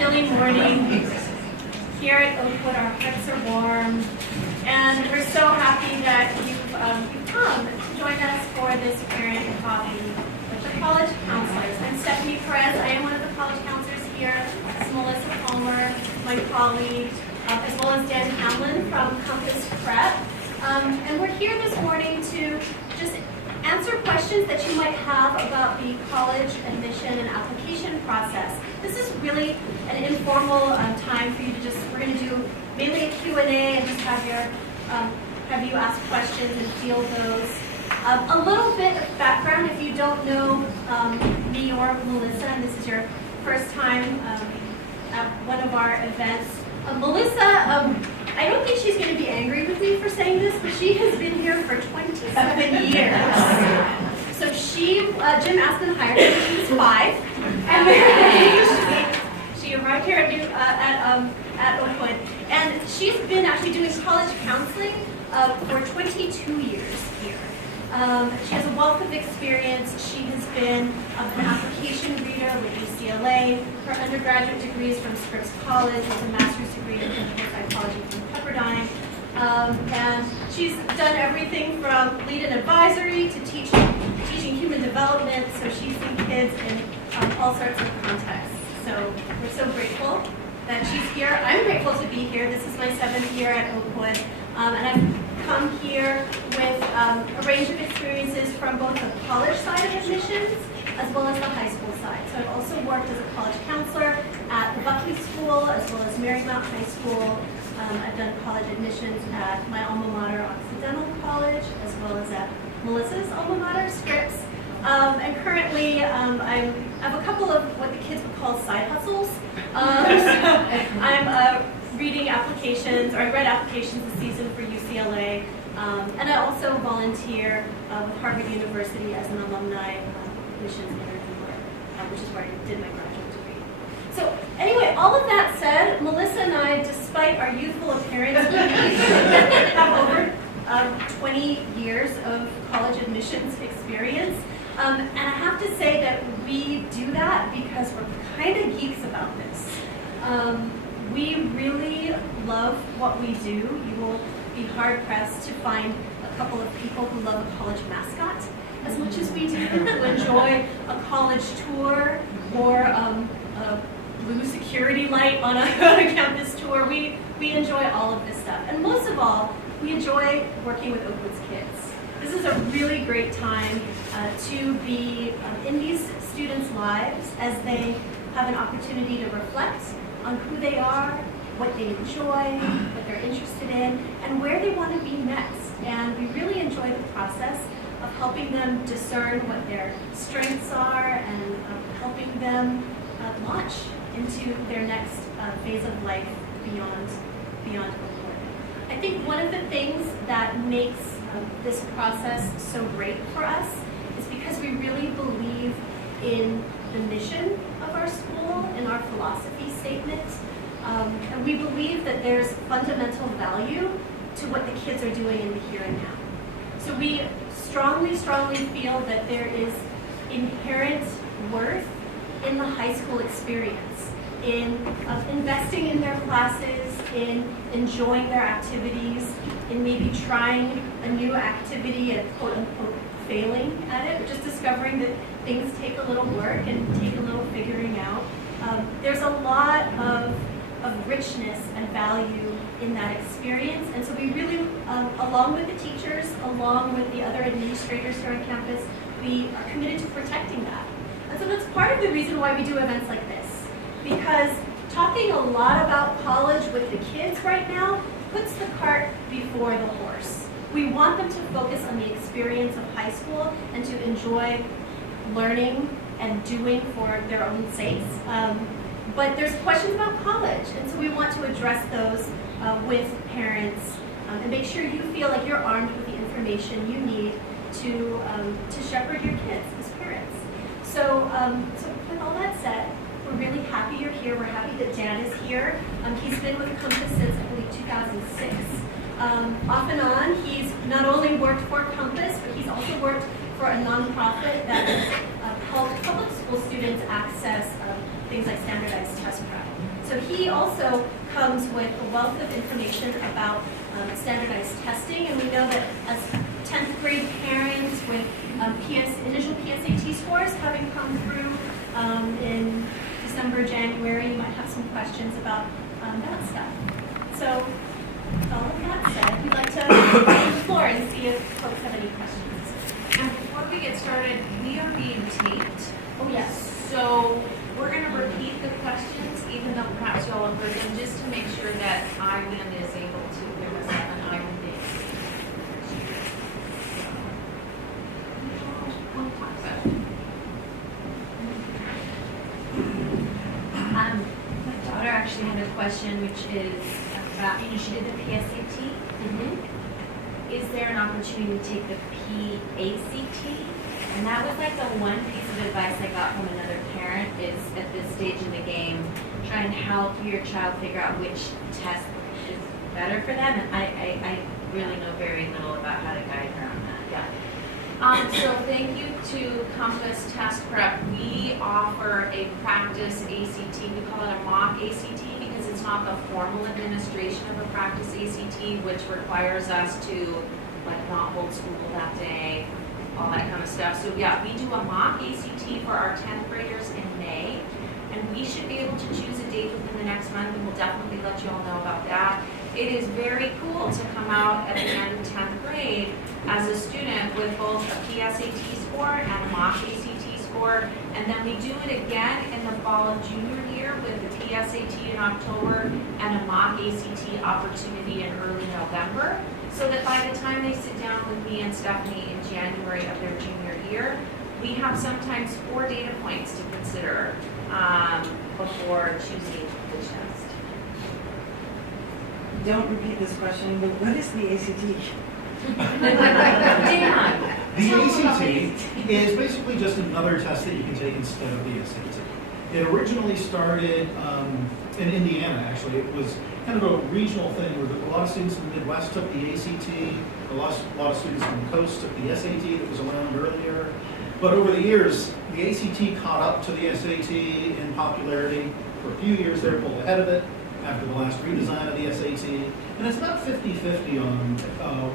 chilly morning. Here at Oakwood, our hearts are warm, and we're so happy that you've come to join us for this parent coffee with the college counselors. I'm Stephanie Perez. I am one of the college counselors here. This is Melissa Palmer, my colleague, as well as Dan Hamlin from Compass Prep. And we're here this morning to just answer questions that you might have about the college admission and application process. This is really an informal time for you to we're going to do mainly a Q&A and just have you ask questions and field those. A little bit of background if you don't know me or Melissa, and this is your first time at one of our events. Melissa, I don't think she's going to be angry with me for saying this, but she has been here for 27 years. So Jim Aspen hired her when she was 5. And she arrived here at Oakwood. And she's been actually doing college counseling for 22 years here. She has a wealth of experience. She has been an application reader with UCLA. Her undergraduate degree is from Scripps College with a master's degree in clinical psychology from Pepperdine. And she's done everything from lead and advisory to teaching human development. So she's seen kids in all sorts of contexts. So we're so grateful that she's here. I'm grateful to be here. This is my 7th year at Oakwood. And I've come here with a range of experiences from both the college side of admissions as well as the high school side. So I've also worked as a college counselor at the Buckley School as well as Marymount High School. I've done college admissions at my alma mater, Occidental College, as well as at Melissa's alma mater, Scripps. And currently, I have a couple of what the kids would call side hustles. I'm reading applications, or I read applications this season for UCLA, and I also volunteer with Harvard University as an alumni admissions interviewer, which is where I did my graduate degree. So anyway, all of that said, Melissa and I, despite our youthful appearance, we have over 20 years of college admissions experience. And I have to say that we do that because we're kind of geeks about this. We really love what we do. You will be hard-pressed to find a couple of people who love a college mascot as much as we do, who enjoy a college tour or a blue security light on a campus tour. We enjoy all of this stuff. And most of all, we enjoy working with Oakwood's kids. This is a really great time to be in these students' lives as they have an opportunity to reflect on who they are, what they enjoy, what they're interested in, and where they want to be next. And we really enjoy the process of helping them discern what their strengths are and helping them launch into their next phase of life beyond Oakwood. I think one of the things that makes this process so great for us is because we really believe in the mission of our school and our philosophy statement. And we believe that there's fundamental value to what the kids are doing in the here and now. So we strongly feel that there is inherent worth in the high school experience, in investing in their classes, in enjoying their activities, in maybe trying a new activity and quote-unquote failing at it, or just discovering that things take a little work and take a little figuring out. There's a lot of richness and value in that experience, and so we really, along with the teachers, along with the other administrators here on campus, we are committed to protecting that. And so that's part of the reason why we do events like this, because talking a lot about college with the kids right now puts the cart before the horse. We want them to focus on the experience of high school and to enjoy learning and doing for their own sakes. But there's questions about college, and so we want to address those with parents and make sure you feel like you're armed with the information you need to shepherd your kids as parents. So with all that said, we're really happy you're here. We're happy that Dan is here. He's been with Compass since, I believe, 2006. Off and on, he's not only worked for Compass, but he's also worked for a nonprofit that has helped public school students access things like standardized test prep. So he also comes with a wealth of information about standardized testing, and we know that as 10th grade parents with initial PSAT scores having come through in December, January, you might have some questions about that stuff. So with all of that said, we'd like to open the floor and see if folks have any questions. And before we get started, we are being taped. Oh, yes. So we're going to repeat the questions, even though perhaps you all have heard them, just to make sure that Ivan is able to give us an Ivan date. My daughter actually had a question, which is about, she did the PSAT. Is there an opportunity to take the PACT? And that was like the one piece of advice I got from another parent is at this stage in the game, try and help your child figure out which test is better for them. And I really know very little about how to guide her on that. Yeah. So thank you to Compass Test Prep. We offer a practice ACT. We call it a mock ACT because it's not the formal administration of a practice ACT, which requires us to not hold school that day, all that kind of stuff. So yeah, we do a mock ACT for our 10th graders in May, and we should be able to choose a date within the next month, and we'll definitely let you all know about that. It is very cool to come out at the end of 10th grade as a student with both a PSAT score and a mock ACT score, and then we do it again in the fall of junior year with the PSAT in October and a mock ACT opportunity in early November, so that by the time they sit down with me and Stephanie in January of their junior year, we have sometimes 4 data points to consider before choosing the test. Don't repeat this question, but what is the ACT? Dan, The ACT is basically just another test that you can take instead of the SAT. It originally started in Indiana, actually. It was kind of a regional thing where a lot of students in the Midwest took the ACT, a lot of students from the coast took the SAT that was around earlier. But over the years, the ACT caught up to the SAT in popularity. For a few years, they were pulled ahead of it after the last redesign of the SAT. And it's about 50-50 on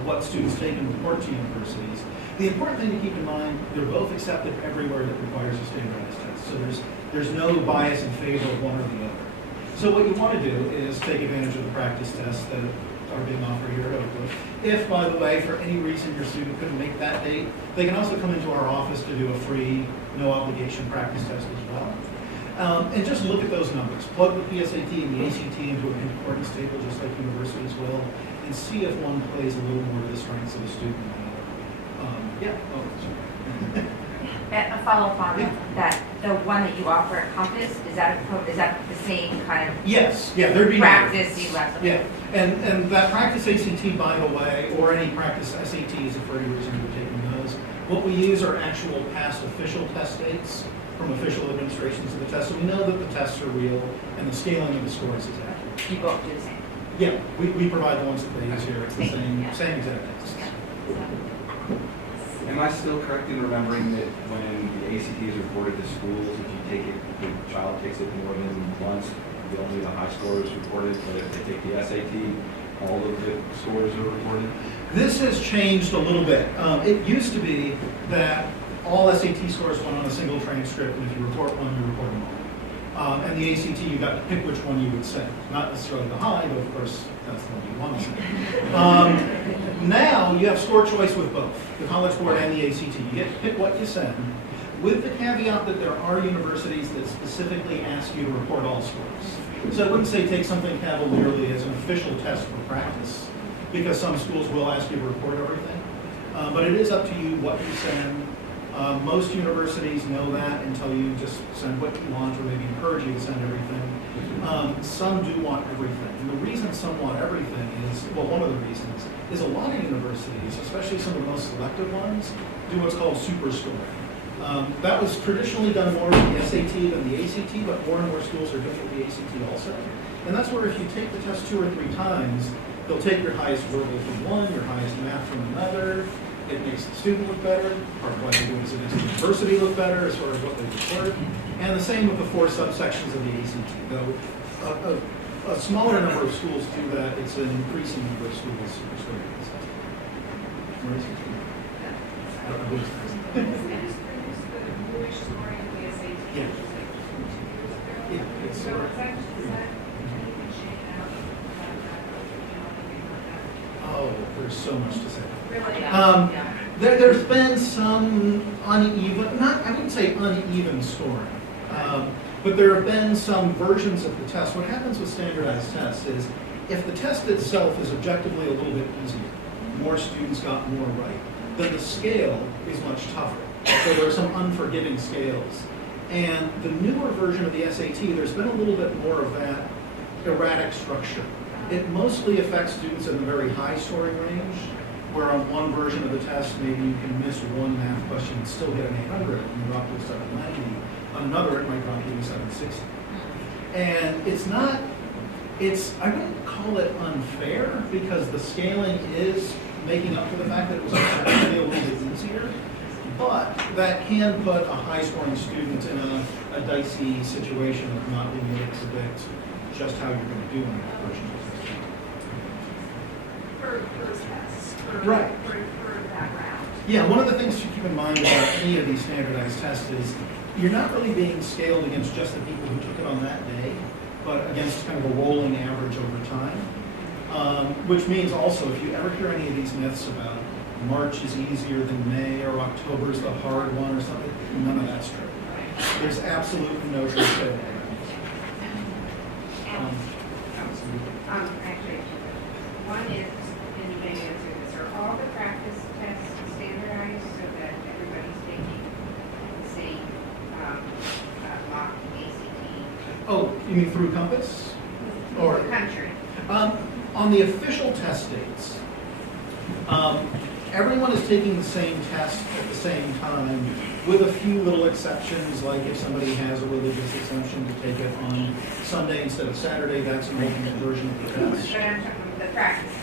what students take and report to universities. The important thing to keep in mind, they're both accepted everywhere that requires a standardized test. So there's no bias in favor of one or the other. So what you want to do is take advantage of the practice tests that are being offered here at Oakwood. If, by the way, for any reason your student couldn't make that date, they can also come into our office to do a free, no obligation practice test as well. And just look at those numbers. Plug the PSAT and the ACT into an concordance table, just like universities will, and see if one plays a little more to the strengths of the student than the other. A follow-up on that, the one that you offer at Compass, is that the same kind of Yes, yeah, there'd be practice you left? Yeah, and that practice ACT, by the way, or any practice SATs, if for any reason you're taking those, what we use are actual past official test dates from official administrations of the test, so we know that the tests are real and the scaling of the scores is accurate. You both do the same? Yeah, we provide the ones that they use here. It's the same exact tests. Am I still correct in remembering that when the ACT is reported to schools, if you take it, the child takes it more than once, only the high score is reported, but if they take the SAT, all of the scores are reported? This has changed a little bit. It used to be that all SAT scores went on a single transcript, and if you report one, you report them all. And the ACT, you got to pick which one you would send. Not necessarily the high, but of course, that's the one you want to send. Now, you have score choice with both, the College Board and the ACT. You get to pick what you send, with the caveat that there are universities that specifically ask you to report all scores. So I wouldn't say take something cavalierly as an official test for practice, because some schools will ask you to report everything. But it is up to you what you send. Most universities know that and tell you just send what you want, or maybe encourage you to send everything. Some do want everything. And the reason some want everything is, well, one of the reasons is a lot of universities, especially some of the most selective ones, do what's called superscoring. That was traditionally done more with the SAT than the ACT, but more and more schools are doing it with the ACT also. And that's where if you take the test 2 or 3 times, they'll take your highest verbal from one, your highest math from another, It makes the student look better, part of why they do it is it makes the university look better as far as what they report. And the same with the 4 subsections of the ACT. Though a smaller number of schools do that, it's an increasing number of schools scoring this. I don't know who's next. Yeah. Yeah, it's So sort of- is that anything shaken out Oh, there's so much to say. Really? Yeah. There's been some uneven, I wouldn't say uneven scoring, but there have been some versions of the test. What happens with standardized tests is if the test itself is objectively a little bit easier, more students got more right, then the scale is much tougher. So there are some unforgiving scales. And the newer version of the SAT, there's been a little bit more of that erratic structure. It mostly affects students in the very high scoring range, where on one version of the test, maybe you can miss one math question and still get an 800 and you drop to a 790. On another, it might drop you to 760. And it's not, I wouldn't call it unfair because the scaling is making up for the fact that it was actually a little bit easier. But that can put a high scoring student in a dicey situation of not being able to predict just how you're going to do on that version of the test. For tests, for Right. background. Yeah, one of the things to keep in mind about any of these standardized tests is you're not really being scaled against just the people who took it on that day, but against kind of a rolling average over time. Which means also, if you ever hear any of these myths about March is easier than May or October is the hard one or something, none of that's true. There's absolutely no truth to it. Actually, one is, and you may answer this, are all the practice tests standardized so that everybody's taking the same mock ACT? Oh, you mean through Compass? Or The country. on the official test dates, everyone is taking the same test at the same time, with a few little exceptions, like if somebody has a religious exemption to take it on Sunday instead of Saturday, that's an alternate version of the test. But I'm talking about the practice.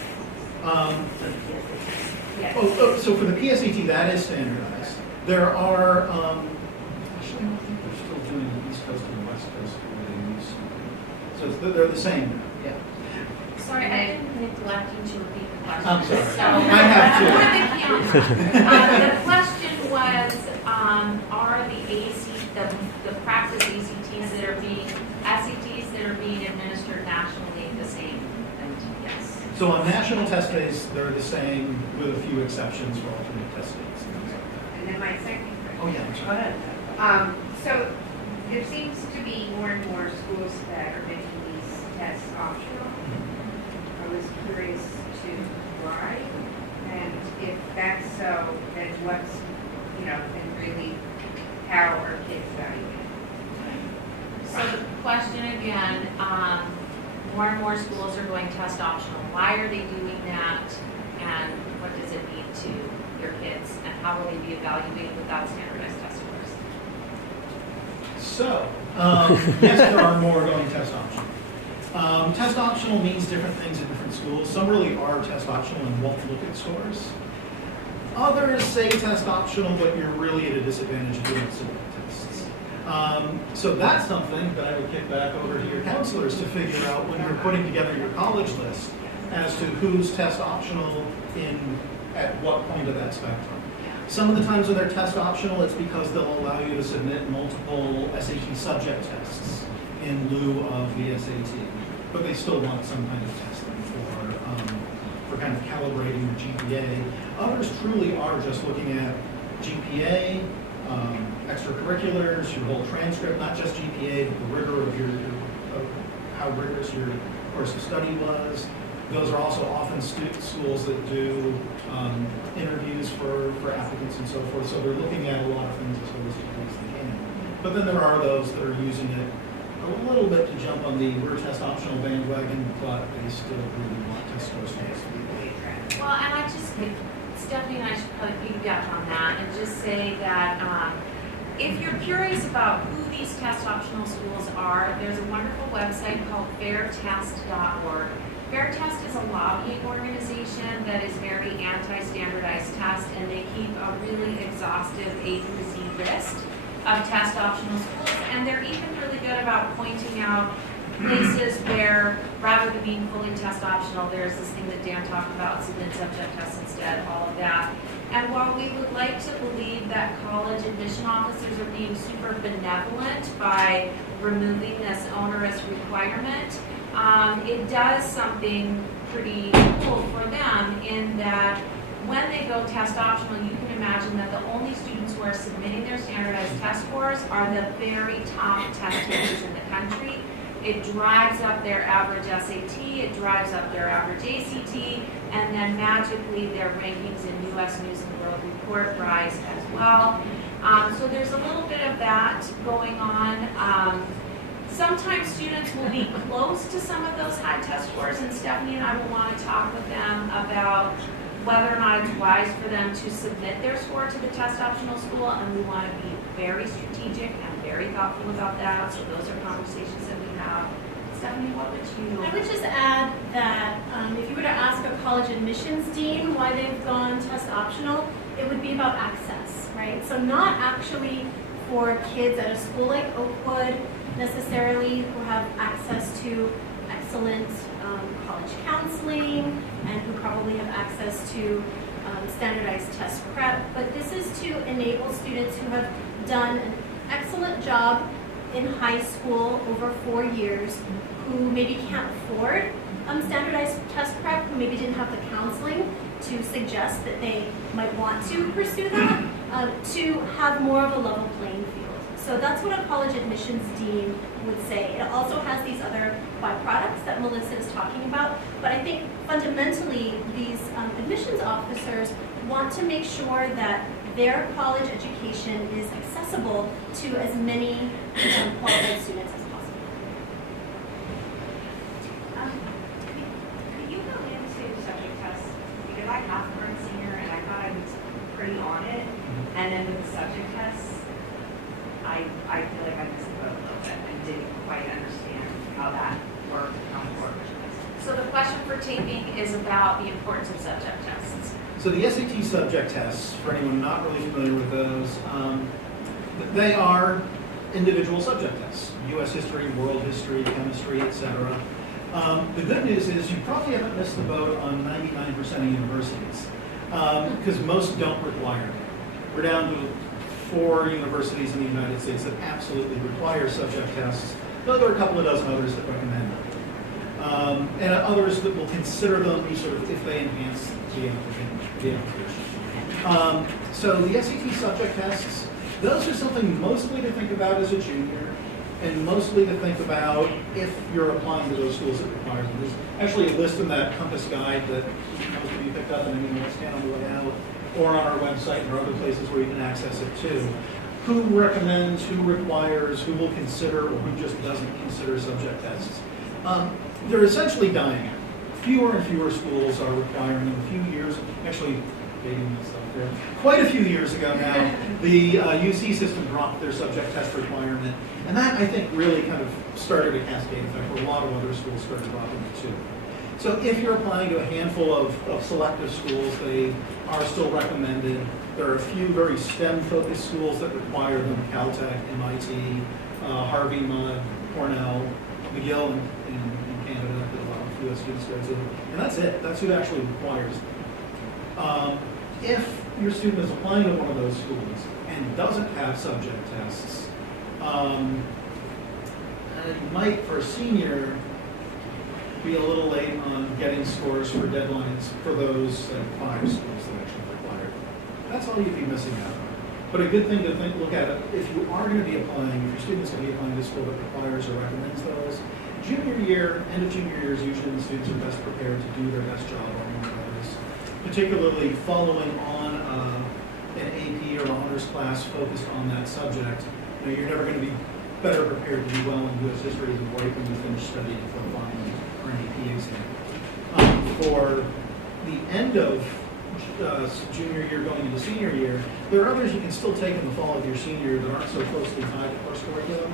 Yes. So for the PSAT, that is standardized. There are, actually, I don't think they're still doing the East Coast and the West Coast. So they're the same. Yeah. Sorry, I didn't neglect you to repeat the question. I'm sorry. So, I have to. For the camera. The question was, are the practice ACTs that are being, SATs that are being administered nationally the same? And yes. So on national test days, they're the same with a few exceptions for alternate test dates. And then my second question. Oh, yeah, I'm Go sorry. ahead. So there seems to be more and more schools that are making these tests optional. I was curious to why, and if that's so, then what's, and really how are kids valuing? So the question again, more and more schools are going test optional. Why are they doing that? And what does it mean to your kids? And how will they be evaluated without standardized test scores? So, yes, there are more going test optional. Test optional means different things in different schools. Some really are test optional and won't look at scores. Others say test optional, but you're really at a disadvantage of doing simple tests. So that's something that I would kick back over to your counselors to figure out when you're putting together your college list as to who's test optional at what point of that spectrum. Some of the times when they're test optional, it's because they'll allow you to submit multiple SAT subject tests in lieu of the SAT, but they still want some kind of testing for kind of calibrating your GPA. Others truly are just looking at GPA, extracurriculars, your whole transcript, not just GPA, but the rigor of how rigorous your course of study was. Those are also often schools that do interviews for applicants and so forth, so they're looking at a lot of things as holistically as they can. But then there are those that are using it a little bit to jump on the we're test optional bandwagon, but they still really want test scores to be. Well, and Stephanie and I should probably piggyback on that and just say that If you're curious about who these test optional schools are, there's a wonderful website called fairtest.org. Fairtest is a lobbying organization that is very anti-standardized test, and they keep a really exhaustive A through Z list of test optional schools, and they're even really good about pointing out places where, rather than being fully test optional, there's this thing that Dan talked about, submit subject tests instead, all of that. And while we would like to believe that college admission officers are being super benevolent by removing this onerous requirement, it does something pretty cool for them in that when they go test optional, you can imagine that the only students who are submitting their standardized test scores are the very top test takers in the country. It drives up their average SAT, it drives up their average ACT, and then magically their rankings in U.S. News and World Report rise as well. So there's a little bit of that going on. Sometimes students will be close to some of those high test scores, and Stephanie and I will want to talk with them about whether or not it's wise for them to submit their score to the test optional school, and we want to be very strategic and very thoughtful about that. So those are conversations that we have. Stephanie, what would you? I would just add that if you were to ask a college admissions dean why they've gone test optional, it would be about access, right? So not actually for kids at a school like Oakwood necessarily who have access to excellent college counseling and who probably have access to standardized test prep, but this is to enable students who have done an excellent job in high school over 4 years, who maybe can't afford standardized test prep, who maybe didn't have the counseling to suggest that they might want to pursue that, to have more of a level playing field. So that's what a college admissions dean would say. It also has these other byproducts that Melissa is talking about, but I think fundamentally these admissions officers want to make sure that their college education is accessible to as many qualified students as possible. Could you go into subject tests? Because I passed for a senior and I thought I was pretty on it. And then with the subject tests, I feel like I missed the boat a little bit and didn't quite understand how that worked and how it worked. So the question for taping is about the importance of subject tests. So the SAT subject tests, for anyone not really familiar with those, they are individual subject tests, U.S. history, world history, chemistry, etc. The good news is you probably haven't missed the boat on 99% of universities, because most don't require it. We're down to 4 universities in the United States that absolutely require subject tests, though there are a couple of dozen others that recommend them. And others that will consider them sort of if they enhance the application. So the SAT subject tests, those are something mostly to think about as a junior, and mostly to think about if you're applying to those schools that require them. There's actually a list in that Compass guide that most of you picked up in any notes down on the way out, or on our website, and there are other places where you can access it too. Who recommends, who requires, who will consider, or who just doesn't consider subject tests. They're essentially dying out. Fewer and fewer schools are requiring them. A few years, actually, dating myself here, quite a few years ago now, the UC system dropped their subject test requirement, and that, I think, really kind of started a cascade effect where a lot of other schools started dropping it too. So if you're applying to a handful of selective schools, they are still recommended. There are a few very STEM-focused schools that require them: Caltech, MIT, Harvey Mudd, Cornell, McGill in Canada, that a lot of US students go to. And that's it. That's who actually requires them. If your student is applying to one of those schools and doesn't have subject tests, you might, for a senior, be a little late on getting scores for deadlines for those 5 schools that actually require it. That's all you'd be missing out on. But a good thing to look at it, if you are going to be applying, if your student's going to be applying to a school that requires or recommends those, junior year, end of junior year is usually when students are best prepared to do their best job on one of those, particularly following on an AP or honors class focused on that subject. You know, you're never going to be better prepared to do well in U.S. history than right when you finish studying for a final or an AP exam. For the end of junior year going into senior year. There are others you can still take in the fall of your senior year that aren't so closely tied to course curriculum.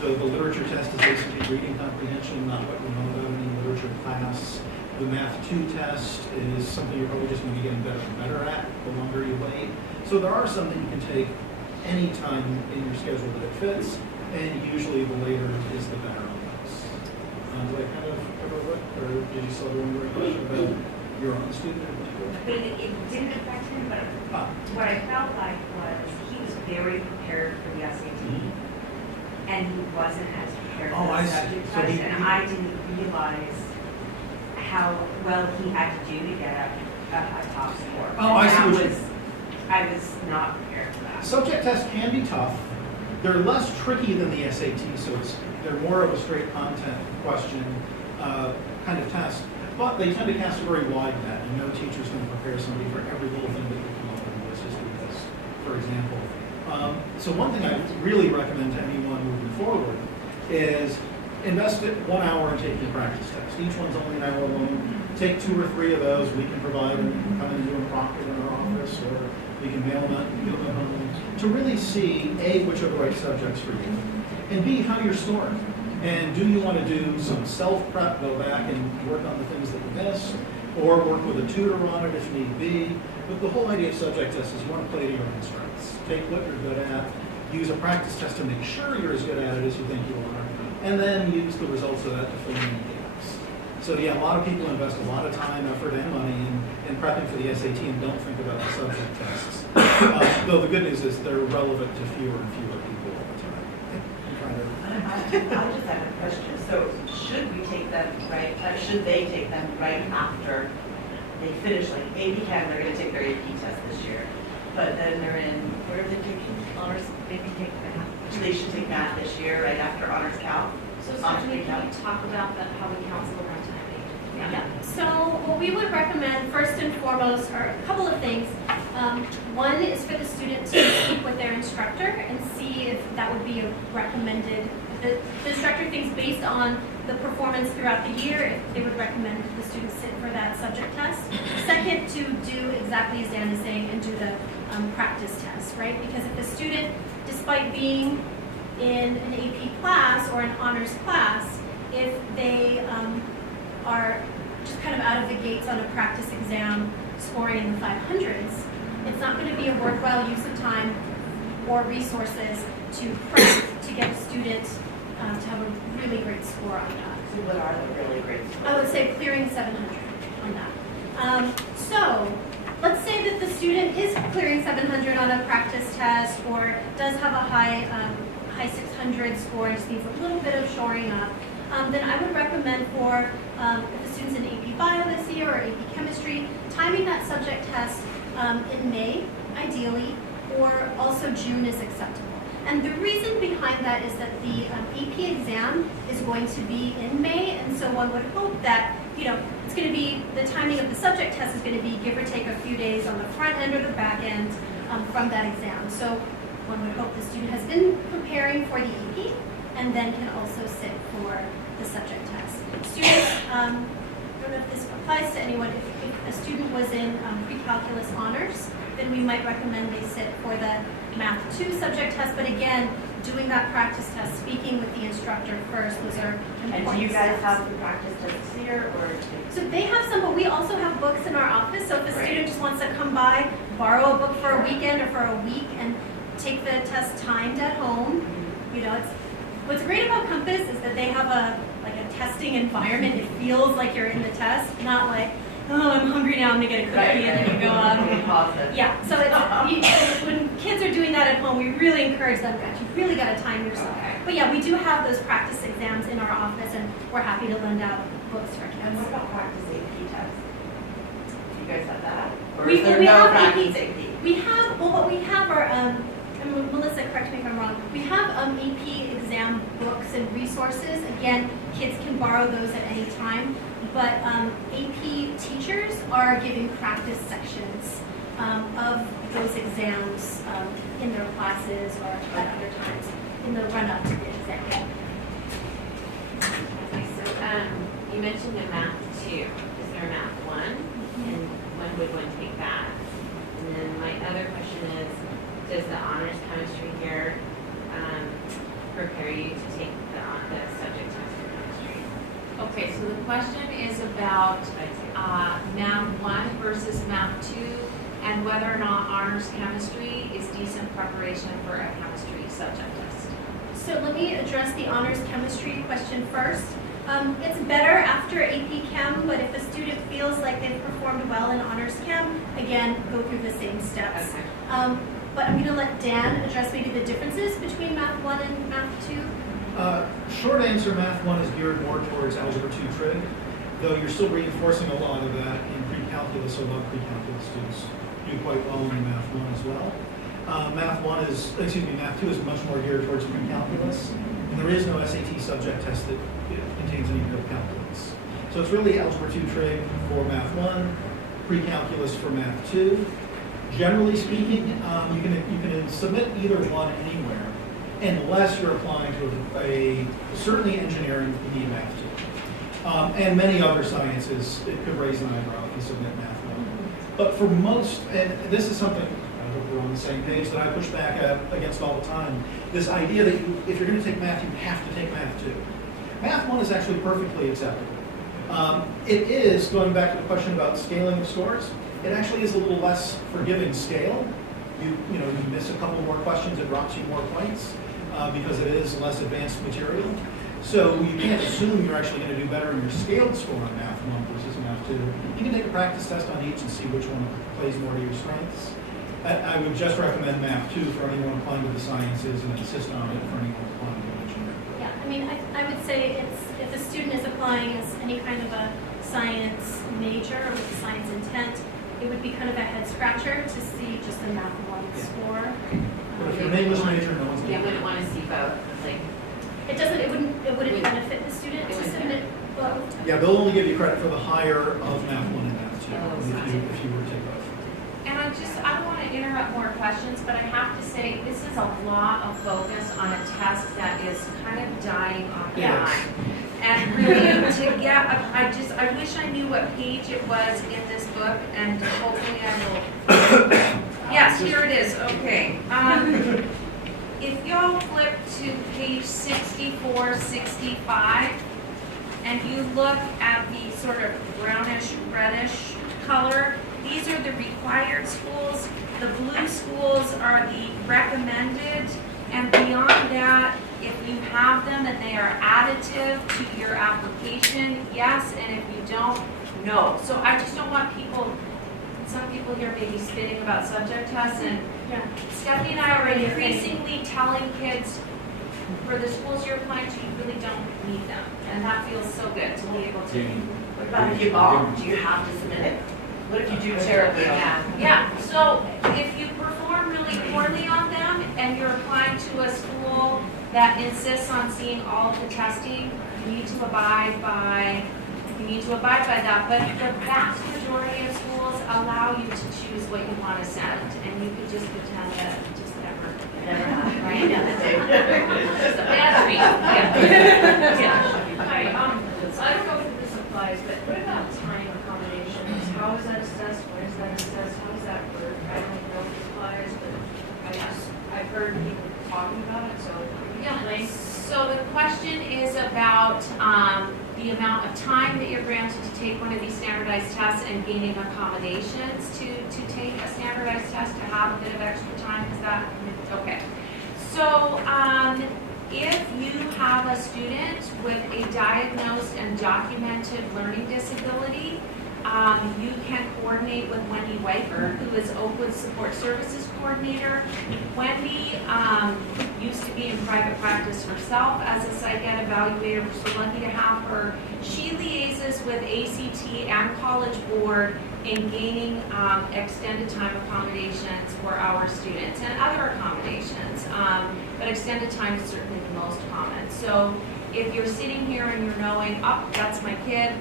The literature test is basically reading comprehension, not what we know about any literature class. The Math 2 test is something you're probably just going to be getting better and better at the longer you wait. So there are some that you can take any time in your schedule that it fits, and usually the later is the better on those. Did I kind of cover what, or did you still have one more question about your own student? I mean, it didn't affect him, but what I felt like was he was very prepared for the SAT, and he wasn't as prepared Oh, for I the see. subject So test, he- and I didn't realize how well he had to do to get a top score. Oh, I see And what you- I was not prepared for that. Subject tests can be tough. They're less tricky than the SAT, so they're more of a straight content question kind of test. But they tend to cast a very wide net, and no teacher's going to prepare somebody for every little thing that could come up in this history test, for example. So one thing I really recommend to anyone moving forward is invest 1 hour in taking a practice test. Each one's only an hour long. Take 2 or 3 of those. We can provide them, come in and do them proctored in our office, or we can mail them out and give them home, to really see, A, which are the right subjects for you, and B, how you're scoring. And do you want to do some self-prep, go back and work on the things that you missed, or work with a tutor on it if need be. But the whole idea of subject tests is you want to play to your own strengths. Take what you're good at, use a practice test to make sure you're as good at it as you think you are, and then use the results of that to fill in the gaps. So yeah, a lot of people invest a lot of time, effort, and money in prepping for the SAT and don't think about the subject tests. Though the good news is they're relevant to fewer and fewer people all the time. I'm trying to- I just have a question. So should we take them right, should they take them right after they finish, like AP Chem, they're gonna take their AP test this year. But then they're in, where are they taking honors, maybe take math? So they should take math this year, right after honors calc? So Stephanie, can you talk about that, how we counsel around timing? Yeah, so what we would recommend first and foremost are a couple of things. One is for the student to speak with their instructor and see if that would be a recommended, the instructor thinks based on the performance throughout the year, if they would recommend the student sit for that subject test. Second, to do exactly as Dan is saying and do the practice test, right? Because if the student, despite being in an AP class or an honors class, if they are just kind of out of the gates on a practice exam scoring in the 500s, it's not going to be a worthwhile use of time or resources to prep to get a student to have a really great score on that. So what are the really great schools? I would say clearing 700 on that. So let's say that the student is clearing 700 on a practice test or does have a high 600 score and just needs a little bit of shoring up. Then I would recommend for if the student's in AP Bio this year or AP Chemistry, timing that subject test in May, ideally, or also June is acceptable. And the reason behind that is that the AP exam is going to be in May, and so one would hope that, it's going to be, the timing of the subject test is going to be give or take a few days on the front end or the back end from that exam. So one would hope the student has been preparing for the AP and then can also sit for the subject test. Students, I don't know if this applies to anyone, if a student was in pre-calculus honors, then we might recommend they sit for the Math 2 subject test, but again, doing that practice test, speaking with the instructor first, those are important And do you guys steps. have the practice tests here, or? So they have some, but we also have books in our office, so if a Right. student just wants to come by, borrow a book for a weekend or for a week and take the test timed at home, what's great about Compass is that they have a testing environment. It feels like you're in the test, not like, oh, I'm hungry now, I'm gonna get a cookie, and then you go up. Pause it. Yeah, so when kids are doing that at home, we really encourage them, guys, you really gotta time yourself. Okay. But yeah, we do have those practice exams in our office, and we're happy to lend out books for And what kids. about practice AP tests? Do you guys have that? Or We- is there we no have practice AP. AP? We have, well, what we have are, and Melissa, correct me if I'm wrong, we have AP exam books and resources. Again, kids can borrow those at any time, but AP teachers are giving practice sections of those exams in their classes or at other times in the run-up to the exam. Okay, so you mentioned the Math 2. Is there Math 1? And when who would want to take that? And then my other question is, does the honors chemistry here prepare you to take the subject test in chemistry? Okay, so the question is about Math 1 versus Math 2, and whether or not honors chemistry is decent preparation for a chemistry subject test. So let me address the honors chemistry question first. It's better after AP Chem, but if a student feels like they've performed well in honors chem, again, go through the same steps. Okay. But I'm going to let Dan address maybe the differences between Math 1 and Math 2. Short answer, Math 1 is geared more towards Algebra 2 trig, though you're still reinforcing a lot of that in pre-calculus, so a lot of pre-calculus students do quite well in Math 1 as well. Math 2 is much more geared towards pre-calculus, and there is no SAT subject test that contains any real calculus. So it's really Algebra 2 trig for Math 1, pre-calculus for Math 2. Generally speaking, you can submit either one anywhere, unless you're applying to certainly engineering, you need Math 2. And many other sciences, it could raise an eyebrow if you submit Math 1. But for most, and this is something, I hope we're on the same page, that I push back against all the time, this idea that if you're going to take math, you have to take Math 2. Math 1 is actually perfectly acceptable. It is, going back to the question about scaling of scores, it actually is a little less forgiving scale. You miss a couple more questions, it drops you more points because it is less advanced material. So you can't assume you're actually going to do better in your scaled score on Math 1 versus Math 2. You can take a practice test on each and see which one plays more to your strengths. I would just recommend Math 2 for anyone applying to the sciences and insist on it for anyone applying to engineering. Yeah, I mean, I would say if a student is applying as any kind of a science major with a science intent, it would be kind of a head scratcher to see just a Math 1 score. But if you're an English major, no one's Yeah, going wouldn't want to see both. Like, It wouldn't benefit the student to submit both. Yeah, they'll only give you credit for the higher of Math 1 and Math 2 Oh, if you were to take both. And I don't want to interrupt more questions, but I have to say, this is a lot of focus on a test that is kind of dying on the Yes. vine. And really, to get, I wish I knew what page it was in this book, and hopefully I will. Yes, here it is, okay. If y'all flip to page 64, 65, and you look at the sort of brownish, reddish color, these are the required schools. The blue schools are the recommended, and beyond that, if you have them and they are additive to your application, yes, and if you don't, no. So I just don't want some people here may be spitting about subject tests, and Stephanie and I are increasingly telling kids, for the schools you're applying to, you really don't need them, and that feels so good to be able to. What about if you bomb? Do you have to submit it? What if you do terribly on math? Yeah, so if you perform really poorly on them and you're applying to a school that insists on seeing all of the testing, you need to abide by that. But the vast majority of schools allow you to choose what you want to send, and you could just pretend that it just never happened, right? Just a bad dream. Yeah. Hi, so I don't know if this applies, but what about time accommodations? How is that assessed? When is that assessed? How does that work? I don't know if it applies, but I've heard people talking about it, so could you explain? So the question is about the amount of time that you're granted to take one of these standardized tests and gaining accommodations to take a standardized test, to have a bit of extra time. Is that okay? So if you have a student with a diagnosed and documented learning disability, you can coordinate with Wendy Weicker, who is Oakwood Support Services Coordinator. Wendy used to be in private practice herself as a psych ed evaluator. We're so lucky to have her. She liaises with ACT and College Board in gaining extended time accommodations for our students and other accommodations. But extended time is certainly the most common. So if you're sitting here and you're knowing, oh, that's my kid,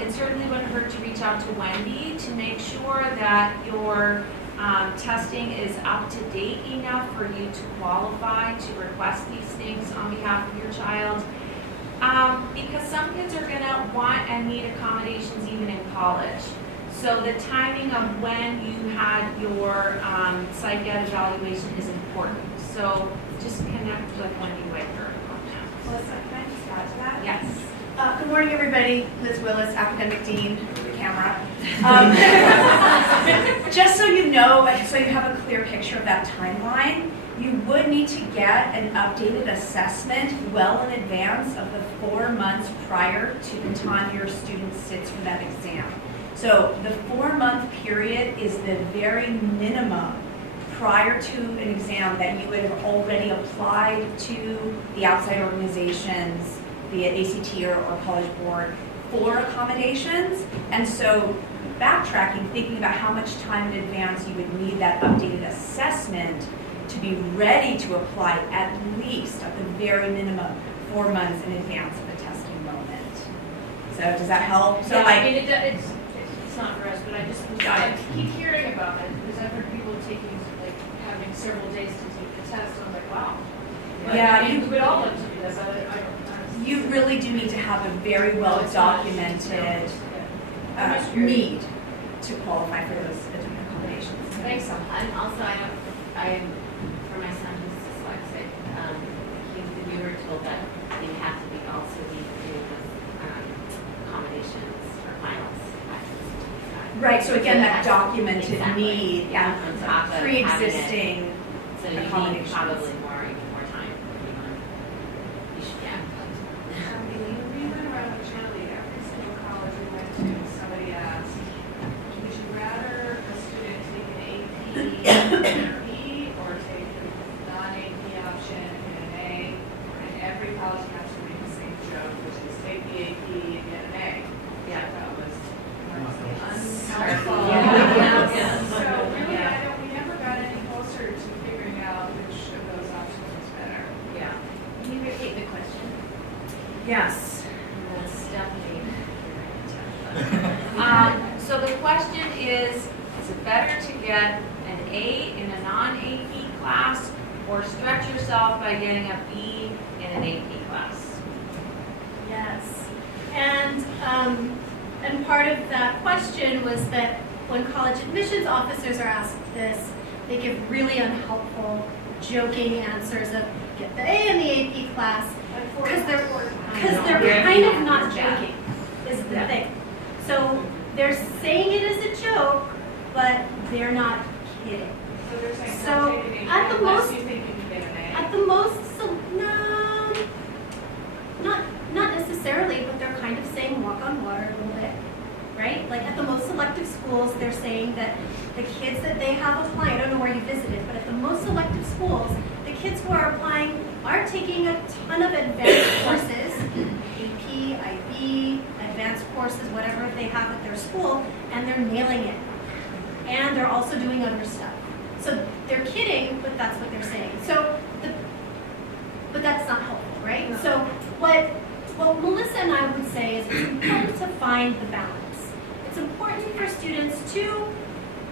it certainly wouldn't hurt to reach out to Wendy to make sure that your testing is up to date enough for you to qualify to request these things on behalf of your child. Because some kids are going to want and need accommodations even in college. So the timing of when you had your psych ed evaluation is important. So just connect with Wendy Waker on that. Melissa, can I just add to that? Yes. Good morning, everybody. Liz Willis, academic dean, for the camera. Just so you know, so you have a clear picture of that timeline, you would need to get an updated assessment well in advance of the 4 months prior to the time your student sits for that exam. So the 4-month period is the very minimum prior to an exam that you would have already applied to the outside organizations, be it ACT or College Board, for accommodations. And so backtracking, thinking about how much time in advance you would need that updated assessment to be ready to apply at least, at the very minimum, 4 months in advance of the testing moment. So does that help? So Yeah, like, I mean, it's not for us, but I keep hearing about it, because I've heard people having several days to take the test, I'm like, wow. But, Yeah, I mean, you- we would all love to do this, I don't. you really do need to have a very well No, it's not. documented I'm just curious. need to qualify for those accommodations. Thanks, Sam. And also, for my son who's dyslexic, we were told that you have to also be doing those accommodations for finals. Right, so again, that that's- documented exactly. need Yeah, and on top of having pre-existing So you need accommodations. probably more time. You should, yeah. We went around the channel, every single college we went to, somebody asked, would you rather a student take an AP therapy or take the non-AP option and get an A? And every college has to make the same joke, which is take the AP and get an A. Yeah. That was Yeah. unhelpful. Yeah. So really, we never got any closer to figuring out which of those options was better. Yeah. Can you repeat the question? Yes. That's Stephanie. So the question is it better to get an A in a non-AP class or stretch yourself by getting a B in an AP class? Yes. And part of that question was that when college admissions officers are asked this, they give really unhelpful, joking answers of get the A in the AP class because they're kind of not joking is the thing. So they're saying it as a joke, but they're not kidding. So they're saying, So, don't take an at AP the unless most- you think you can get an A. At the most, not necessarily, but they're kind of saying walk on water a little bit, right? Like at the most selective schools, they're saying that the kids that they have applying, I don't know where you visited, but at the most selective schools, the kids who are applying are taking a ton of advanced courses, AP, IB, advanced courses, whatever they have at their school, and they're nailing it. And they're also doing other stuff. So they're kidding, but that's what they're saying. But that's not helpful, right? So what Melissa and I would say is it's important to find the balance. It's important for students to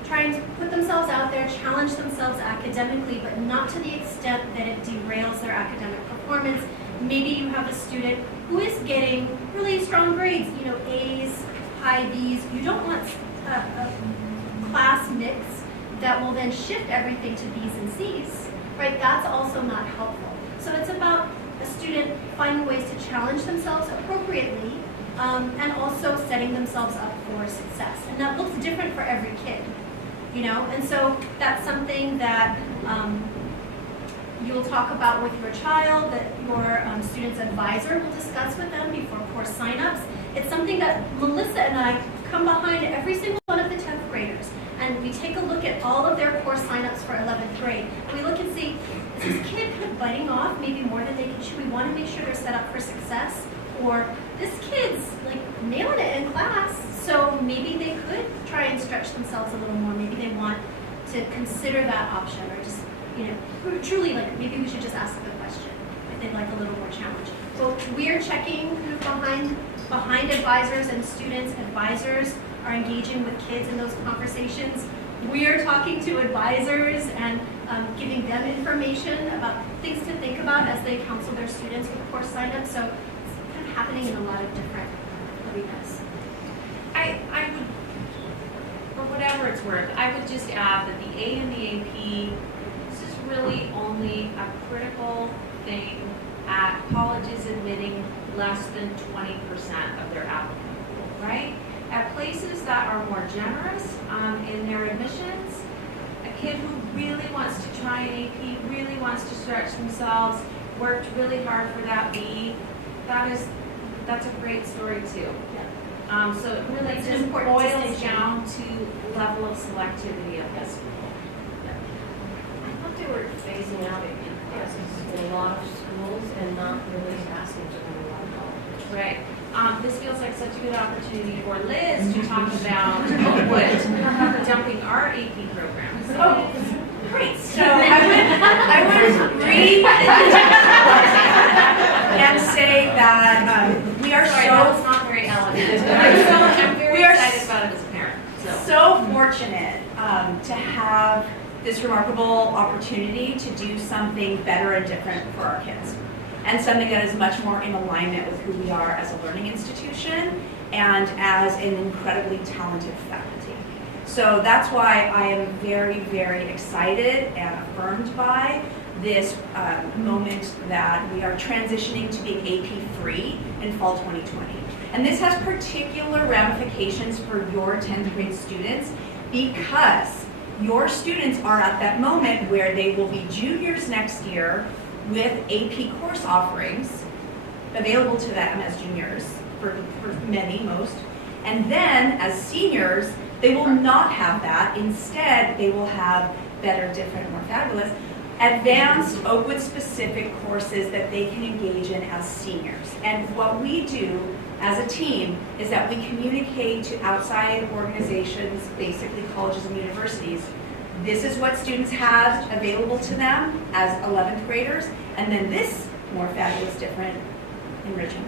try and put themselves out there, challenge themselves academically, but not to the extent that it derails their academic performance. Maybe you have a student who is getting really strong grades, A's, high B's. You don't want a class mix that will then shift everything to B's and C's, right? That's also not helpful. So it's about a student finding ways to challenge themselves appropriately and also setting themselves up for success. And that looks different for every kid, And so that's something that you'll talk about with your child, that your student's advisor will discuss with them before course signups. It's something that Melissa and I come behind every single one of the 10th graders. And we take a look at all of their course signups for 11th grade. We look and see, is this kid kind of biting off maybe more than they can chew? We want to make sure they're set up for success. Or this kid's like nailing it in class, so maybe they could try and stretch themselves a little more. Maybe they want to consider that option, or just, truly like maybe we should just ask the question if they'd like a little more challenge. So we're checking kind of behind advisors and students. Advisors are engaging with kids in those conversations. We're talking to advisors and giving them information about things to think about as they counsel their students with course signups. So it's kind of happening in a lot of different arenas. I would whatever it's worth, I would just add that the A and the AP, this is really only a critical thing at colleges admitting less than 20% of their applicant pool, right? At places that are more generous in their admissions, a kid who really wants to try an AP, really wants to stretch themselves, worked really hard for that B, that's a great story too. So it really That's an just important boils distinction. down to level of selectivity of this school. I thought they were phasing out AP classes in a lot of schools and not really asking to go to a lot of colleges. Right. This feels like such a good opportunity for Liz to talk about Oakwood dumping our AP programs. Oh, great. So I would read and say that we are Sorry, that was so not very elegant. I'm very We are excited about it as a parent. fortunate to have this remarkable opportunity to do something better and different for our kids. And something that is much more in alignment with who we are as a learning institution and as an incredibly talented faculty. So that's why I am very, very excited and affirmed by this moment that we are transitioning to being AP3 in fall 2020. And this has particular ramifications for your 10th grade students because your students are at that moment where they will be juniors next year with AP course offerings available to them as juniors, for many, most. And then as seniors, they will not have that. Instead, they will have better, different, more fabulous, advanced Oakwood-specific courses that they can engage in as seniors. And what we do as a team is that we communicate to outside organizations, basically colleges and universities. This is what students have available to them as 11th graders, and then this more fabulous, different, enriching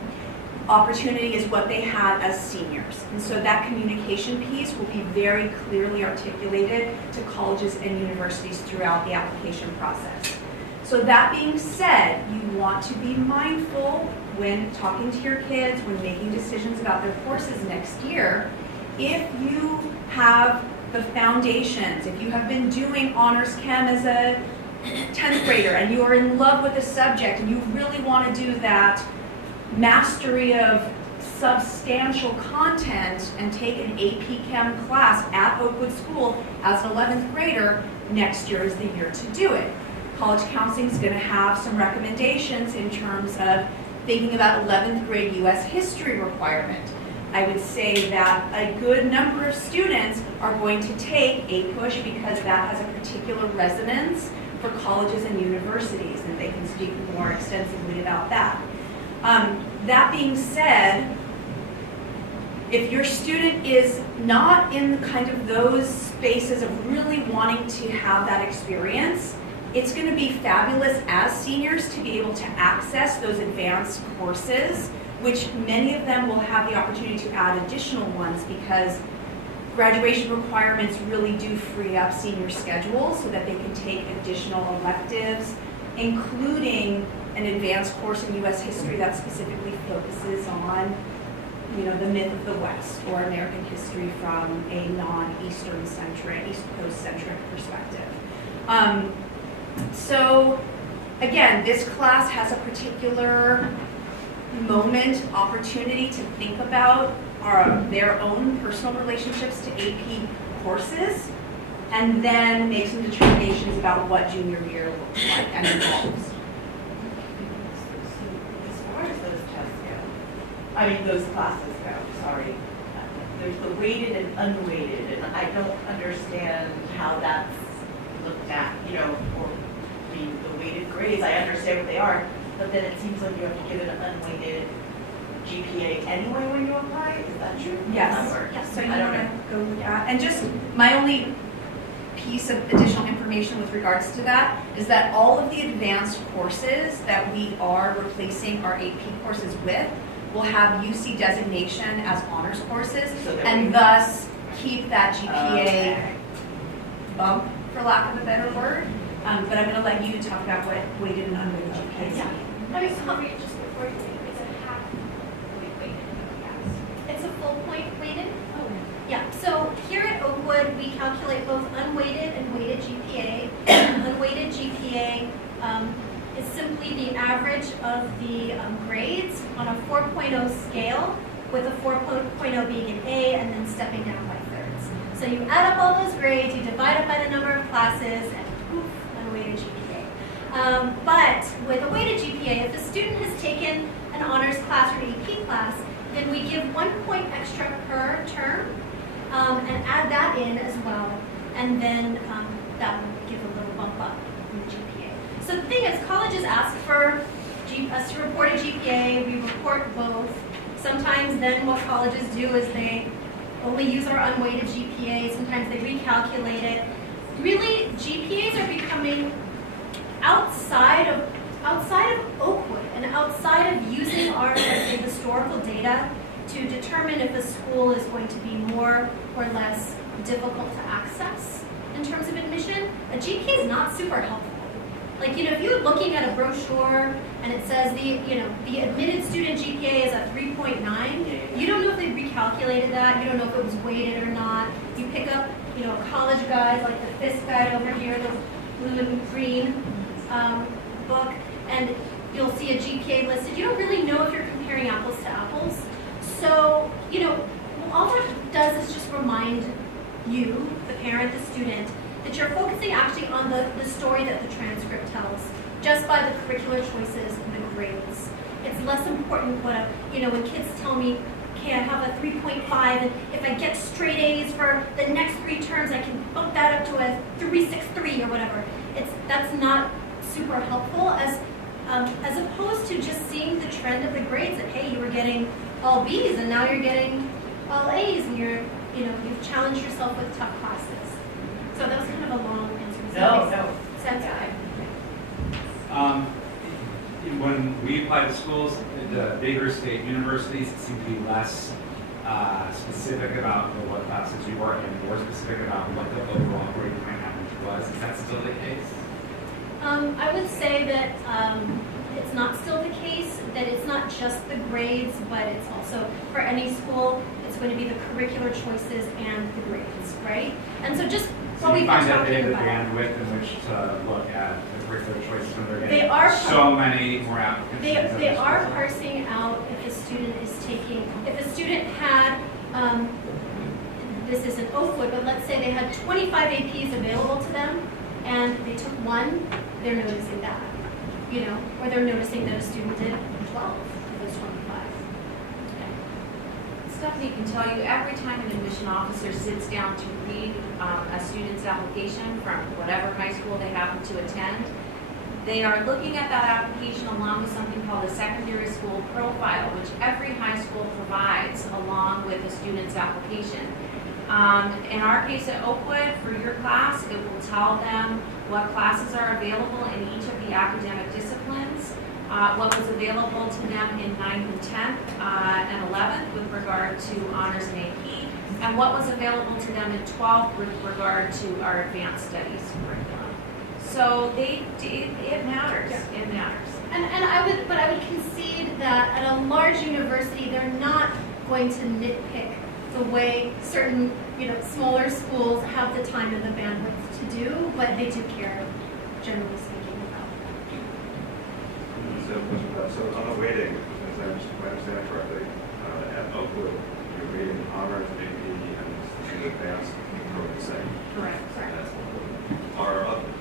opportunity is what they had as seniors. And so that communication piece will be very clearly articulated to colleges and universities throughout the application process. So that being said, you want to be mindful when talking to your kids, when making decisions about their courses next year. If you have the foundations, if you have been doing honors chem as a 10th grader and you are in love with the subject and you really want to do that mastery of substantial content and take an AP Chem class at Oakwood School as an 11th grader, next year is the year to do it. College Counseling is going to have some recommendations in terms of thinking about 11th grade U.S. history requirement. I would say that a good number of students are going to take APUSH because that has a particular resonance for colleges and universities, and they can speak more extensively about that. That being said, if your student is not in kind of those spaces of really wanting to have that experience, it's going to be fabulous as seniors to be able to access those advanced courses, which many of them will have the opportunity to add additional ones because graduation requirements really do free up senior schedules so that they can take additional electives, including an advanced course in U.S. history that specifically focuses on, the myth of the West or American history from a non-Eastern centric, East Coast centric perspective. So again, this class has a particular opportunity to think about their own personal relationships to AP courses and then make some determinations about what junior year looks like and involves. As far as those tests go, those classes go, sorry. There's the weighted and unweighted, and I don't understand how that's looked at, the weighted grades, I understand what they are, but then it seems like you have to give an unweighted GPA anyway when you apply, is that true? Yes. Yes. So you want to go with that? And just my only piece of additional information with regards to that is that all of the advanced courses that we are replacing our AP courses with will have UC designation as honors courses and thus keep that GPA bump, for lack of a better word. But I'm going to let you talk about what weighted and unweighted GPAs mean. Let me stop you just before you leave. It's a half weighted. It's a full point weighted? Oh. Yeah, so here at Oakwood, we count be the average of the grades on a 4.0 scale, with a 4.0 being an A and then stepping down by thirds. So you add up all those grades, you divide it by the number of classes, and poof, a weighted GPA. But with a weighted GPA, if a student has taken an honors class or AP class, then we give 1 point extra per term and add that in as well. And then that will give a little bump up in the GPA. So the thing is, colleges ask for us to report a GPA. We report both. Sometimes then what colleges do is they only use our unweighted GPA. Sometimes they recalculate it. Really, GPAs are becoming outside of Oakwood and outside of using our, let's say, historical data to determine if a school is going to be more or less difficult to access in terms of admission. A GPA is not super helpful. Like, if you're looking at a brochure and it says the admitted student GPA is at 3.9, you don't know if they recalculated that, you don't know if it was weighted or not. You pick up, a college guide like the FISC guide over here, the blue and green book, and you'll see a GPA listed. You don't really know if you're comparing apples to apples. So, all that does is just remind you, the parent, the student, that you're focusing actually on the story that the transcript tells, just by the curricular choices and the grades. It's less important what when kids tell me, okay, I have a 3.5, and if I get straight A's for the next 3 terms, I can bump that up to a 3.63 or whatever. That's not super helpful as opposed to just seeing the trend of the grades that, hey, you were getting all B's and now you're getting all A's, and you've challenged yourself with tough classes. So that was kind of a long answer. No. Sense When we apply to schools, the bigger state universities seem to be less specific about what classes you were and more specific about what the overall grade point average was. Is that still the case? I would say that it's not still the case, that it's not just the grades, but it's also, for any school, it's going to be the curricular choices and the grades, right? And so just what we've been find that they have talking the about. bandwidth in which to look at the curricular choices when they're They getting are so many more applicants. They than other are schools. parsing out if a student is taking, if a student had, this isn't Oakwood, but let's say they had 25 APs available to them and they took one, they're noticing that, or they're noticing that a student did 12 of those 25. Stephanie can tell you, every time an admission officer sits down to read a student's application from whatever high school they happen to attend, they are looking at that application along with something called a secondary school profile, which every high school provides along with a student's application. In our case at Oakwood, for your class, it will tell them what classes are available in each of the academic disciplines, what was available to them in 9th and 10th and 11th with regard to honors and AP, and what was available to them in 12th with regard to our advanced studies curriculum. So it matters. Yeah. It matters. And I would concede that at a large university, they're not going to nitpick the way certain, smaller schools have the time and the bandwidth to do, but they do care, generally speaking, about So on the weighting, as I understand it correctly, at Oakwood, you're weighting honors, AP, and advanced are the same. Correct.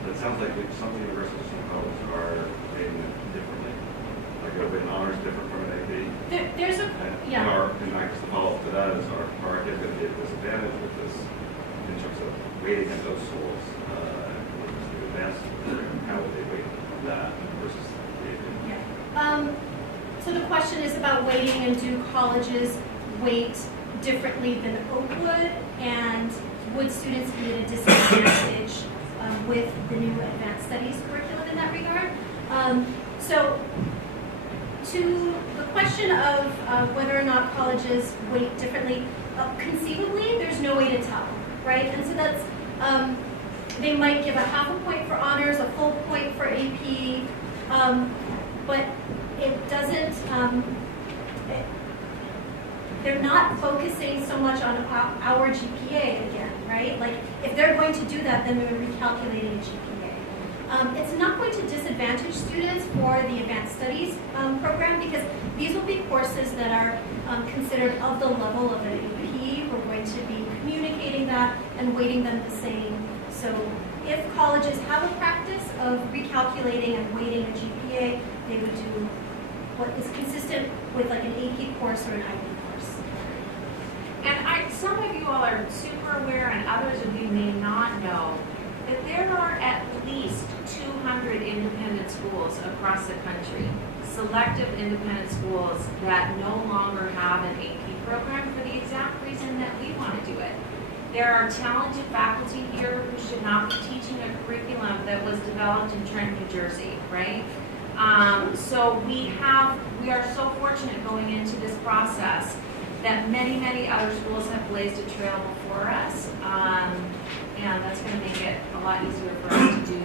It sounds like some universities and colleges are weighting it differently. Like a weighting honors different from an AP. There's a, And yeah. and I guess the follow-up to that is, are kids going to be at a disadvantage with this in terms of weighting at those schools? The advanced, how would they weight that versus the AP? Yeah. So the question is about weighting, and do colleges weight differently than Oakwood? And would students be at a disadvantage with the new advanced studies curriculum in that regard? So to the question of whether or not colleges weight differently, conceivably, there's no way to tell, right? And so that's, they might give a half a point for honors, a full point for AP, but it doesn't, they're not focusing so much on our GPA again, right? Like, if they're going to do that, then they're recalculating a GPA. It's not going to disadvantage students for the advanced studies program because these will be courses that are considered of the level of an AP. We're going to be communicating that and weighting them the same. So if colleges have a practice of recalculating and weighting a GPA, they would do what is consistent with like an AP course or an IB course. And some of you all are super aware, and others of you may not know, that there are at least 200 independent schools across the country, selective independent schools that no longer have an AP program for the exact reason that we want to do it. There are talented faculty here who should not be teaching a curriculum that was developed in Trenton, New Jersey, right? So we are so fortunate going into this process that many other schools have blazed a trail before us. And that's going to make it a lot easier for us to do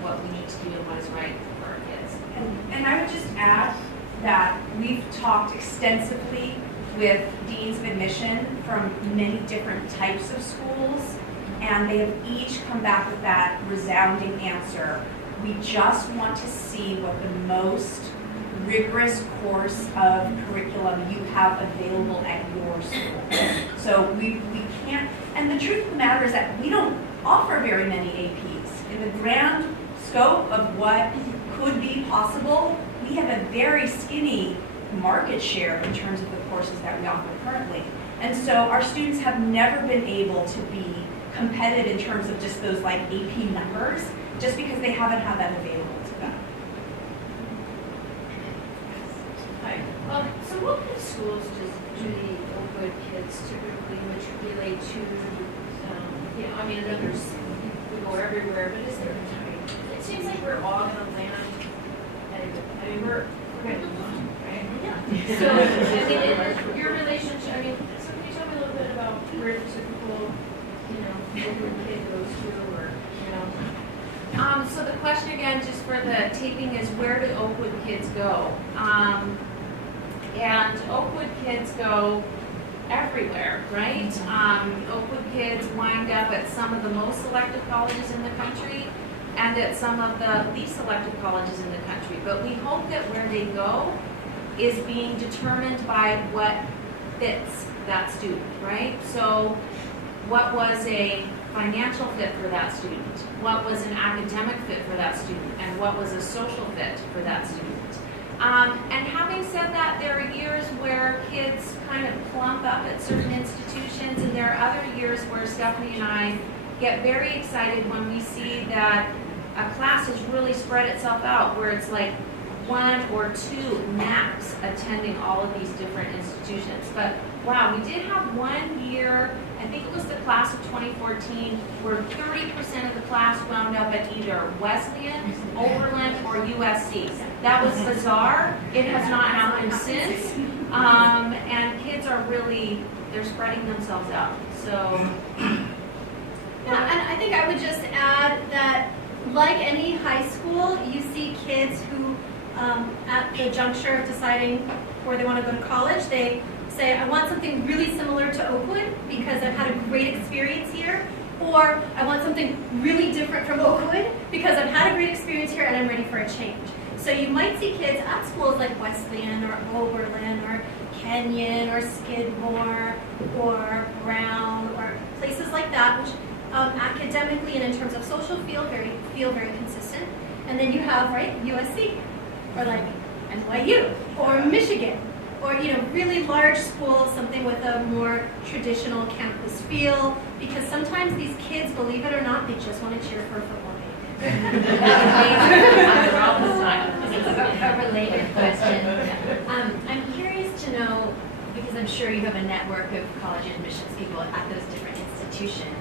what we need to do and what is right for our kids. And I would just add that we've talked extensively with deans of admission from many different types of schools, and they have each come back with that resounding answer. We just want to see what the most rigorous course of curriculum you have available at your school. So we can't, and the truth of the matter is that we don't offer very many APs. In the grand scope of what could be possible, we have a very skinny market share in terms of the courses that we offer currently. And so our students have never been able to be competitive in terms of just those like AP numbers, just because they haven't had that available to them. Hi. So what kind of schools do the Oakwood kids typically matriculate to? I mean, others, we go everywhere, but is there a time? It seems like we're all going to land, I mean, we're going to move on, right? Yeah. So, I mean, your relationship, I mean, so can you tell me a little bit about where the typical, Oakwood kid goes to, or, So the question again, just for the taping, is where do Oakwood kids go? And Oakwood kids go everywhere, right? Oakwood kids wind up at some of the most selective colleges in the country and at some of the least selective colleges in the country. But we hope that where they go is being determined by what fits that student, right? So what was a financial fit for that student? What was an academic fit for that student? And what was a social fit for that student? And having said that, there are years where kids kind of plump up at certain institutions, and there are other years where Stephanie and I get very excited when we see that a class has really spread itself out, where it's like one or two max attending all of these different institutions. But wow, we did have 1 year, I think it was the class of 2014, where 30% of the class wound up at either Wesleyan, Oberlin, or USC. That was bizarre. It has not happened since. And kids are really, they're spreading themselves out. So, Yeah, and I think I would just add that, like any high school, you see kids who, at the juncture of deciding where they want to go to college, they say, I want something really similar to Oakwood because I've had a great experience here, or I want something really different from Oakwood because I've had a great experience here and I'm ready for a change. So you might see kids at schools like Wesleyan or Oberlin or Kenyon or Skidmore or Brown or places like that, which academically and in terms of social feel very consistent. And then you have, right, USC or like NYU or Michigan or, really large schools, something with a more traditional campus feel, because sometimes these kids, believe it or not, they just want to cheer for a football game. A related question. I'm curious to know, because I'm sure you have a network of college admissions people at those different institutions,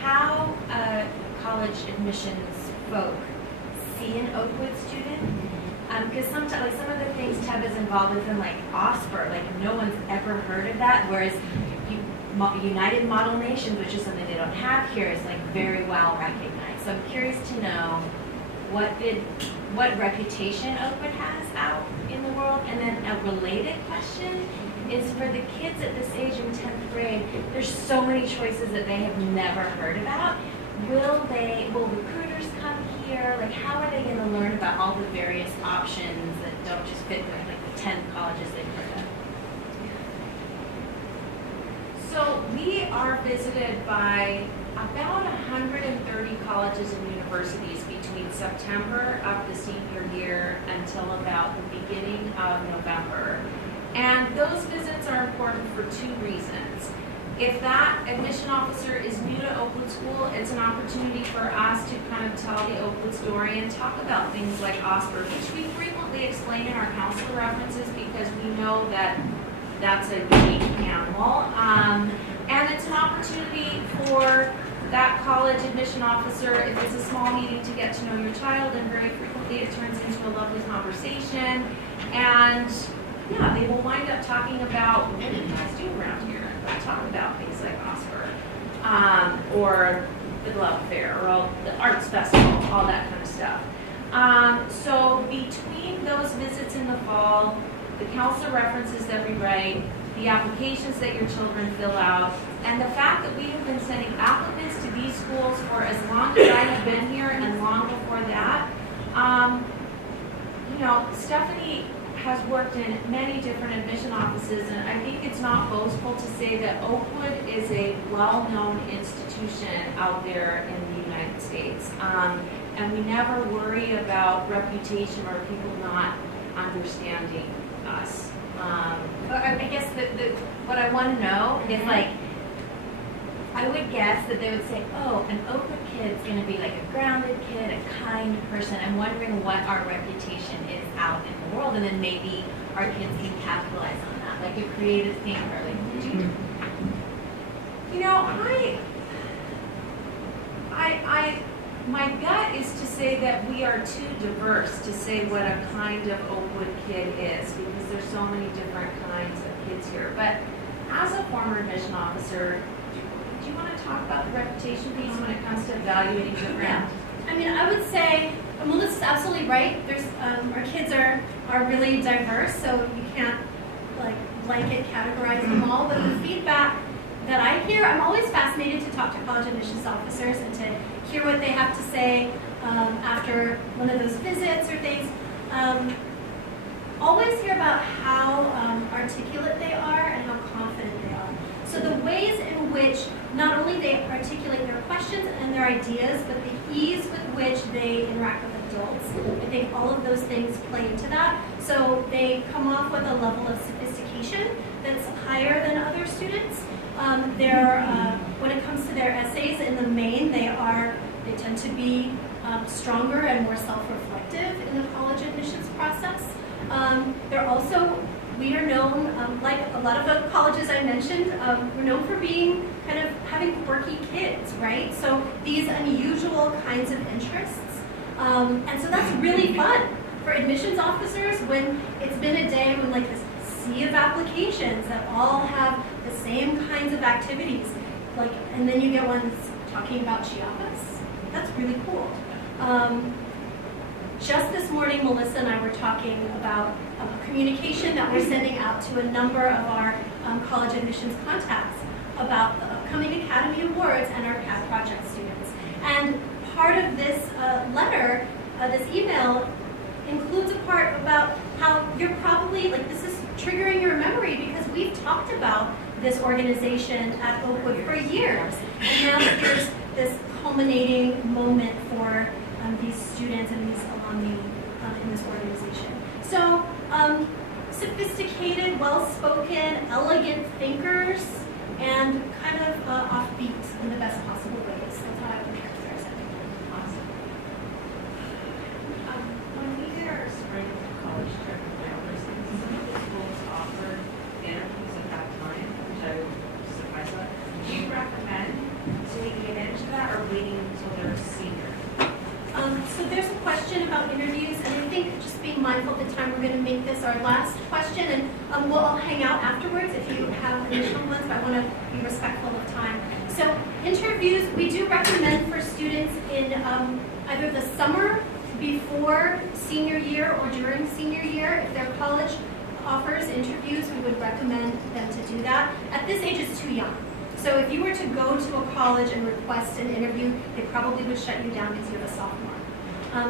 how college admissions folk see an Oakwood student. Because sometimes, some of the things Teb is involved with, in like OSPR, no one's ever heard of that, whereas United Model Nations, which is something they don't have here, is very well recognized. So I'm curious to know what reputation Oakwood has out in the world. And then a related question is for the kids at this age in 10th grade, there's so many choices that they have never heard about. will recruiters come here? Like, how are they going to learn about all the various options that don't just fit with like the 10 colleges they've heard of? So we are visited by about 130 colleges and universities between September of the senior year until about the beginning of November. And those visits are important for two reasons. If that admission officer is new to Oakwood School, it's an opportunity for us to kind of tell the Oakwood story and talk about things like OSPR, which we frequently explain in our counselor references because we know that that's a unique animal. And it's an opportunity for that college admission officer, if it's a small meeting, to get to know your child, and very frequently it turns into a lovely conversation. And yeah, they will wind up talking about, what do you guys do around here? And talk about things like OSPR, or the Glove Fair, or all the arts festival, all that kind of stuff. So between those visits in the fall, the counselor references that we write, the applications that your children fill out, and the fact that we have been sending applicants to these schools for as long as I have been here and long before that, you know, Stephanie has worked in many different admission offices, and I think it's not boastful to say that Oakwood is a well-known institution out there in the United States. And we never worry about reputation or people not understanding us. I guess what I want to know is, like, I would guess that they would say, oh, an Oakwood kid's going to be like a grounded kid, a kind person. I'm wondering what our reputation is out in the world, and then maybe our kids can capitalize on that, like a creative thinker. Like, you know, my gut is to say that we are too diverse to say what a kind of Oakwood kid is, because there's so many different kinds of kids here. But as a former admission officer, do you want to talk about the reputation piece when it comes to evaluating different? Yeah. I mean, I would say, Melissa's absolutely right. There's our kids are really diverse, so you can't like blanket categorize them all. But the feedback that I hear, I'm always fascinated to talk to college admissions officers and to hear what they have to say after one of those visits or things. Always hear about how articulate they are and how confident they are. So the ways in which not only they articulate their questions and their ideas, but the ease with which they interact with adults, I think all of those things play into that. So they come off with a level of sophistication that's higher than other students. When it comes to their essays, in the main, they tend to be stronger and more self-reflective in the college admissions process. We are known, like a lot of the colleges I mentioned, we're known for being kind of having quirky kids, right? So these unusual kinds of interests. And so that's really fun for admissions officers when it's been a day when like this sea of applications that all have the same kinds of activities. Like, and then you get ones talking about Chiapas. That's really cool. Just this morning, Melissa and I were talking about a communication that we're sending out to a number of our college admissions contacts about the upcoming Academy Awards and our CAD project students. And part of this letter, this email, includes a part about how you're probably, like, this is triggering your memory because we've talked about this organization at Oakwood for years. And now there's this culminating moment for these students and these alumni in this organization. So, sophisticated, well-spoken, elegant thinkers, and kind of offbeat in the best possible ways. That's how I would characterize it. Awesome. When we did our spring college trip with my university, some of the schools offered interviews at that time, which I was surprised about. Do you recommend taking advantage of that or waiting until they're a senior? So there's a question about interviews, and I think just being mindful of the time, we're going to make this our last question, and we'll all hang out afterwards if you have additional ones, but I want to be respectful of time. So interviews, we do recommend for students in either the summer before senior year or during senior year. If their college offers interviews, we would recommend them to do that. At this age, it's too young. So if you were to go to a college and request an interview, they probably would shut you down because you're a sophomore.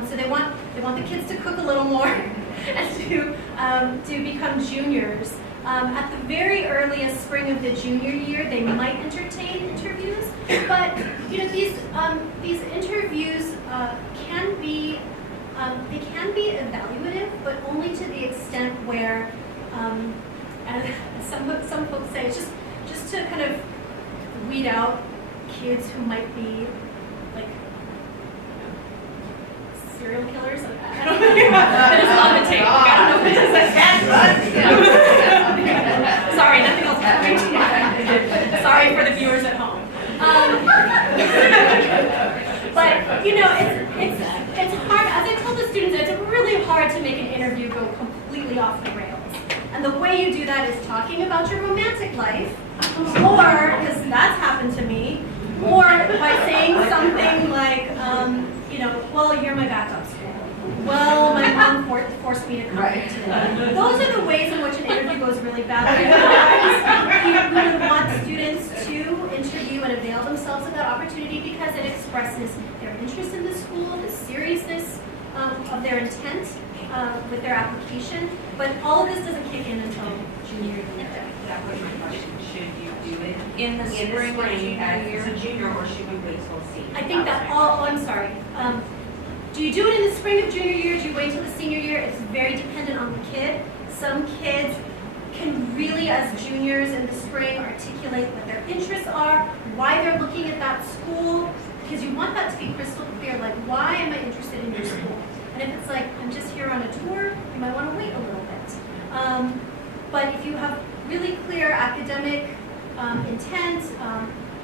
So they want the kids to cook a little more and to become juniors. At the very earliest spring of the junior year, they might entertain interviews, but these interviews can be evaluative, but only to the extent where, and some folks say, it's just to kind of weed out kids who might be like serial killers. I don't know. That is on the tape. I don't know if it does. Sorry, nothing else coming to mind. Sorry for the viewers at home. But it's hard. As I tell the students, it's really hard to make an interview go completely off the rails. And the way you do that is talking about your romantic life, or because that's happened to me, or by saying something like, well, you're my backup school. Well, my mom forced me to come here today. Those are the ways in which an interview goes really badly. We would want students to interview and avail themselves of that opportunity because it expresses their interest in the school, the seriousness of their intent with their application. But all of this doesn't kick in until junior year. That was my question. Should you do it In the spring or junior as year? a junior, or should we wait till senior? I think that I'm sorry. Do you do it in the spring of junior year? Do you wait till the senior year? It's very dependent on the kid. Some kids can really, as juniors in the spring, articulate what their interests are, why they're looking at that school, because you want that to be crystal clear, like, why am I interested in your school? And if it's like, I'm just here on a tour, you might want to wait a little bit. But if you have really clear academic intent,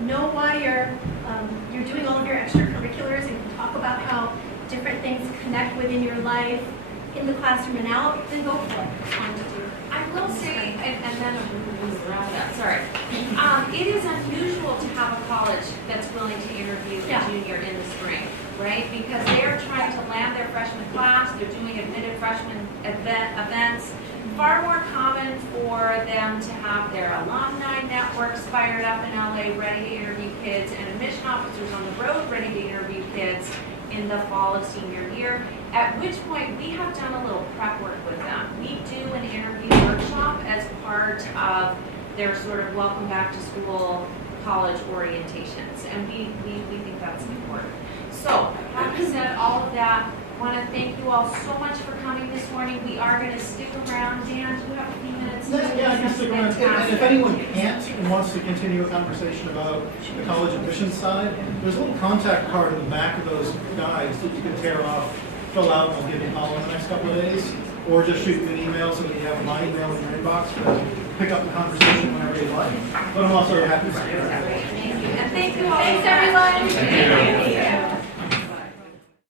know why you're doing all of your extracurriculars, and can talk about how different things connect within your life in the classroom and out, then go for it. It's fun to do. I will say, and then we'll wrap it up, sorry. It is unusual to have a college that's willing to interview a junior in the spring, right? Because they are trying to land their freshman class, they're doing admitted freshman events. Far more common for them to have their alumni networks fired up in LA, ready to interview kids, and admission officers on the road ready to interview kids in the fall of senior year, at which point we have done a little prep work with them. We do an interview workshop as part of their sort of welcome back to school college orientations, and we think that's important. So, having said all of that, I want to thank you all so much for coming this morning. We are going to stick around. Dan, do you have a few minutes? Yeah, I can stick around. And if anyone can't and wants to continue a conversation about the college admissions side, there's a little contact card in the back of those guides that you can tear off, fill out, and I'll give you a call in the next couple of days. Or just shoot me an email so that you have my email in your inbox to pick up the conversation whenever you like. But I'm also happy to see you. Thank you. And thank you all. Thanks, everyone. Thank you.